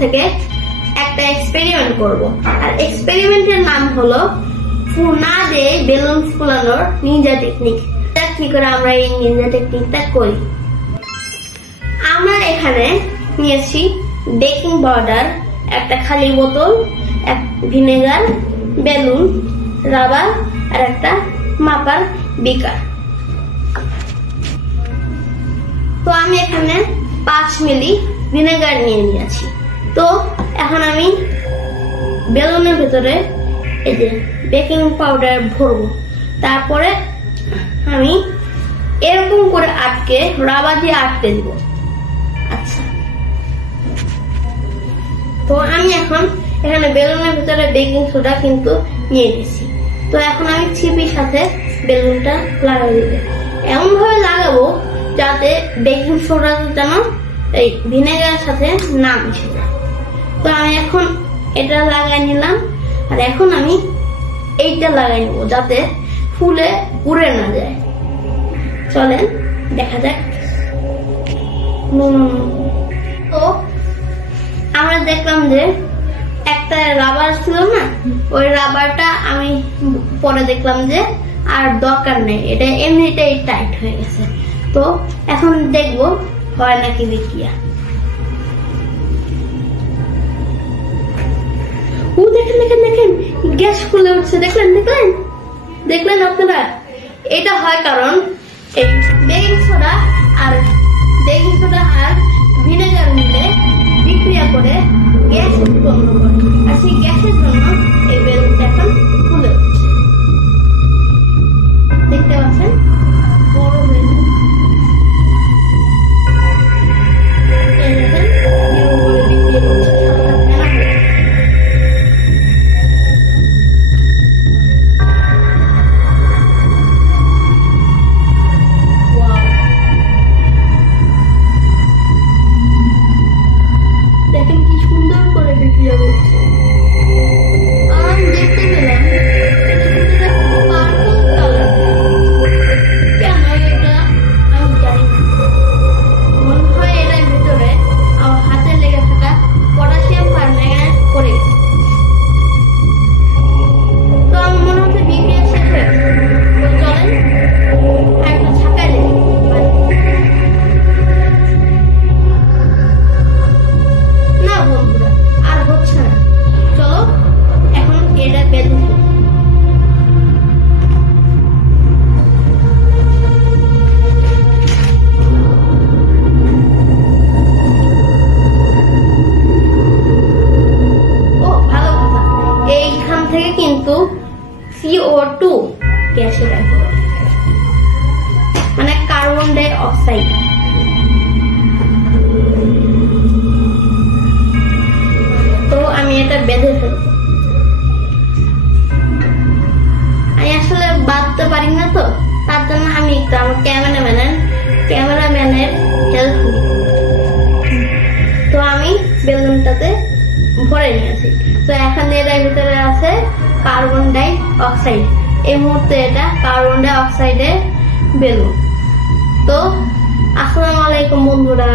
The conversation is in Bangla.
থেকে একটা এক্সপেরিমেন্ট করব। আর এক্সপেরিমেন্টের নাম হলো না দিয়ে বেলুন ফুলানোর নিনজা টেকনিক। কি করে আমরা এই নিনজা টেকনিকটা করি। আমরা এখানে নিয়েছি বেকিং পাউডার, একটা খালি বোতল, ভিনেগার, বেলুন, রাবার আর একটা মাপার বিকার। তো আমি এখানে 5 মিলি ভিনেগার নিয়ে নিয়েছি। তো এখন আমি বেলুনের ভেতরে এই যে বেকিং পাউডার ভরবো। তারপরে আমি এরকম করে আটকে রাবার দিয়ে আটকে দিব। আচ্ছা, তো আমি এখন এখানে বেলুনের ভিতরে বেকিং সোডা কিন্তু নিয়ে নিয়েছি। তো এখন আমি ছিপির সাথে বেলুনটা লাগাই দিব। এমন ভাবে লাগাবো যাতে বেকিং সোডা যেন এই ভিনেগারের সাথে না মিশে যায়। তো আমি এখন এটা লাগাই নিলাম। আর এখন আমি এইটা লাগাই নেবো যাতে ফুলে উড়ে না যায়। চলেন দেখা যাক। তো আমরা দেখলাম যে একটা রাবার ছিল না, ওই রাবারটা আমি পরে দেখলাম যে আর দরকার নেই, এটা এমনিতেই টাইট হয়ে গেছে। তো এখন দেখবো হয় নাকি বিক্রিয়া। ও দেখেন দেখেন দেখেন গ্যাস ফুলে উঠছে। দেখলেন দেখলেন দেখলেন আপনারা? এটা হয় কারণ এই বেকিং সোডা আর ভিনেগার মিলে বিক্রিয়া করে গ্যাস উৎপন্ন করে। আর সেই গ্যাসের জন্য এই বেলুনটা এখন ফুলে উঠছে। দেখতে পাচ্ছেন বড় হয়ে কিন্তু CO2 গ্যাসের মানে কার্বন ডাই অক্সাইড। তো আমি এটা বেঁধে ফেলবো। আমি আসলে বাঁধতে পারি না, তো তার জন্য আমি একটু আমার ক্যামেরাম্যানের হেল্প নিই। তো আমি বেলুনটাতে ভরে নিয়েছি। তো এখন এর ভিতরে আছে কার্বন ডাই অক্সাইড। এই মুহূর্তে এটা কার্বন ডাই অক্সাইডের বেলুন। তো আসসালামু আলাইকুম বন্ধুরা।